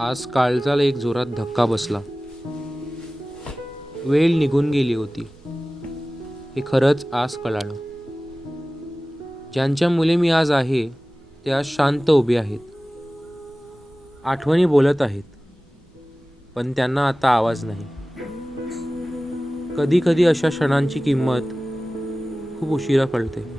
आज काळजाला एक जोरात धक्का बसला. वेळ निघून गेली होती हे खरंच आज कळालं. ज्यांच्या मुले मी आज आहे ते आज शांत उभे आहेत. आठवणी बोलत आहेत, पण त्यांना आता आवाज नाही. कधी कधी अशा क्षणांची किंमत खूप उशिरा कळते.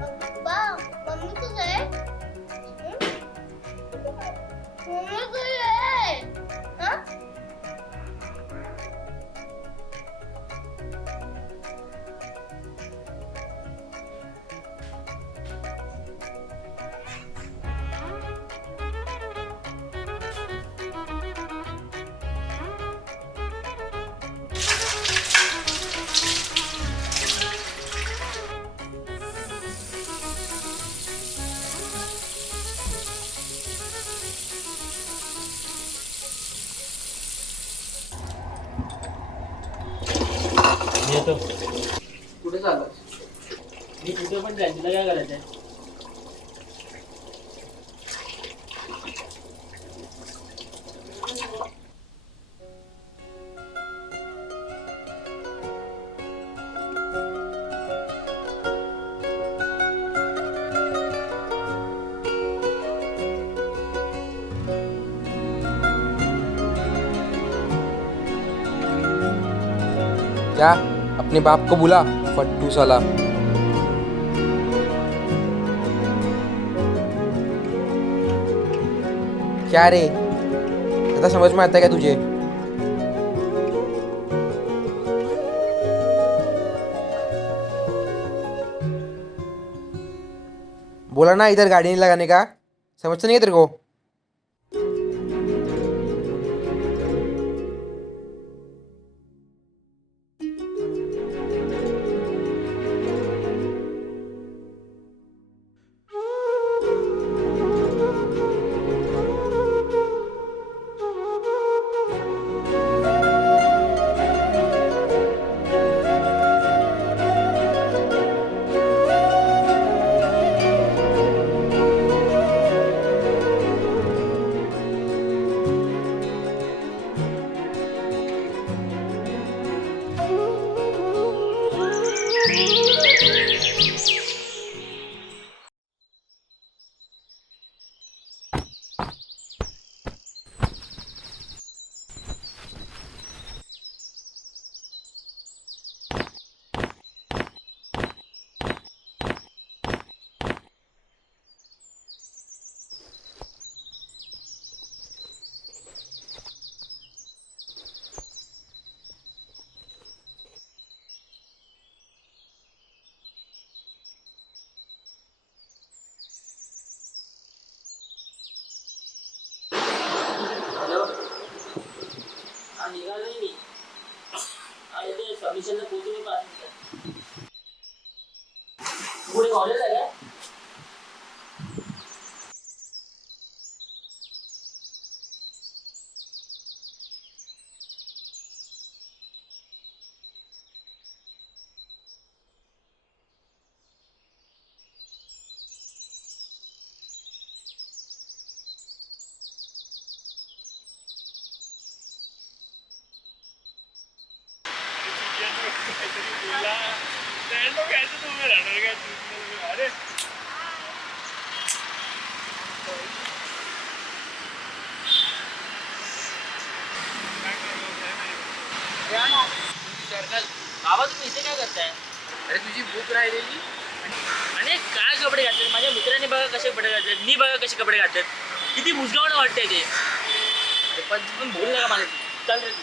पप्पा, मम्मी कुठे आहे? मम्मी कुठे आहे? हा? येतो. कुठे चालला? मी कुठे पण जाईल, तुला काय करायचंय? क्या? अपने बाप को बुला, फट्टू साला। क्या रे, आता समझ में आता है क्या तुझे? बोला ना इधर गाड़ी नहीं लगाने का, समझता नहीं है तेरे को? निघालोय मी. आणि ते सबमिशनला पोहोचू मी 5 मिनिटात. पुढे कॉलेज आहे का? कैसे? 哎 बाबा तुम्ही इथे काय करताय? अरे तुझी भूक राहिलेली. आणि काय कपडे घातले? माझ्या मित्रांनी बघा कसे कपडे घातले, मी बघा कसे कपडे घातलेत. किती मुजगावणं वाटतंय ते. अरे पण बोल नका मला. चल रे तू.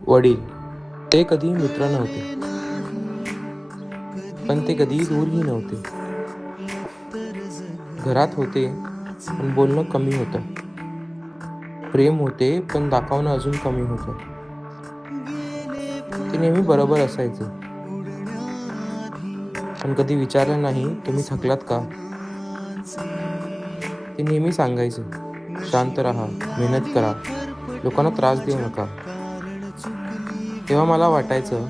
वडील ते कधी मित्र नव्हते, पण ते कधीही दूरही नव्हते. घरात होते पण बोलणं कमी होतं. प्रेम होते पण दाखवणं अजून कमी होतं. ते नेहमी बरोबर असायचे, पण कधी विचारलं नाही तुम्ही थकलात का. ते नेहमी सांगायचे शांत राहा, मेहनत करा, लोकांना त्रास देऊ नका. तेव्हा मला वाटायचं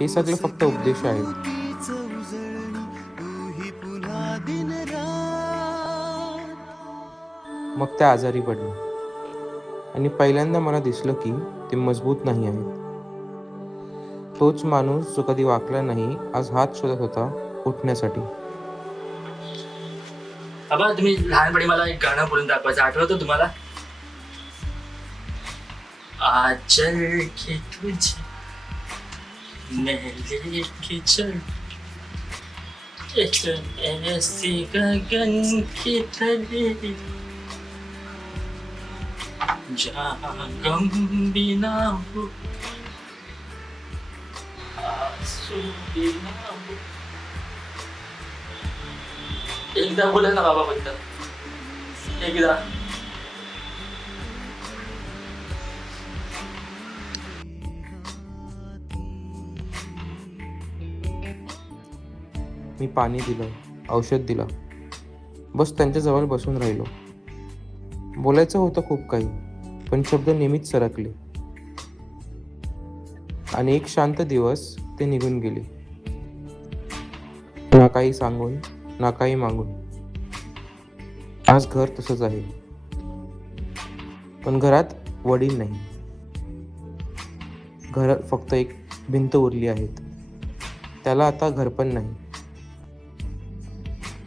हे सगळे फक्त उपदेश आहेत. मग त्या आजारी पडले आणि पहिल्यांदा मला दिसलं की ते मजबूत नाही आहेत. तोच माणूस जो कधी वाकला नाही आज हात शोधत होता उठण्यासाठी. बाबा तुम्ही लहानपणी मला एक गाणं बोलून दाखवायचं आठवतं तुम्हाला? आचल के तुझे मैं लेके चल एक ऐसी गगन की तले जहाँ गम भी ना हो आंसू भी ना हो. एकदा बोला ना बाबा फक्त एकदा. मी पाणी दिलं, औषध दिलं, बस त्यांच्याजवळ बसून राहिलो. बोलायचं होतं खूप काही, पण शब्द नेहमीच सरकले. आणि एक शांत दिवस ते निघून गेले, ना काही सांगून ना काही मागून. आज घर तसंच आहे, पण घरात वडील नाही. घरात फक्त एक भिंत उरली आहेत, त्याला आता घर पण नाही.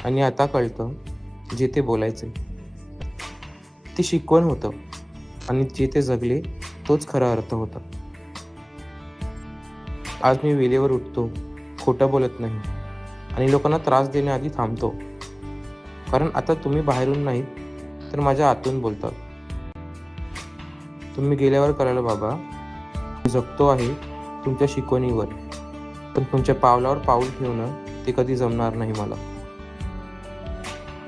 आणि आता कळतं जे ते बोलायचे ते शिकवण होतं, आणि जे ते जगले तोच खरा अर्थ होता. आज मी वेळेवर उठतो, खोटं बोलत नाही, आणि लोकांना त्रास देण्याआधी थांबतो. कारण आता तुम्ही बाहेरून नाहीत तर माझ्या आतून बोलतात. तुम्ही गेल्यावर कळलं बाबा, मी जगतो आहे तुमच्या शिकवणीवर, पण तुमच्या पावलावर पाऊल ठेवणं ते कधी जमणार नाही मला.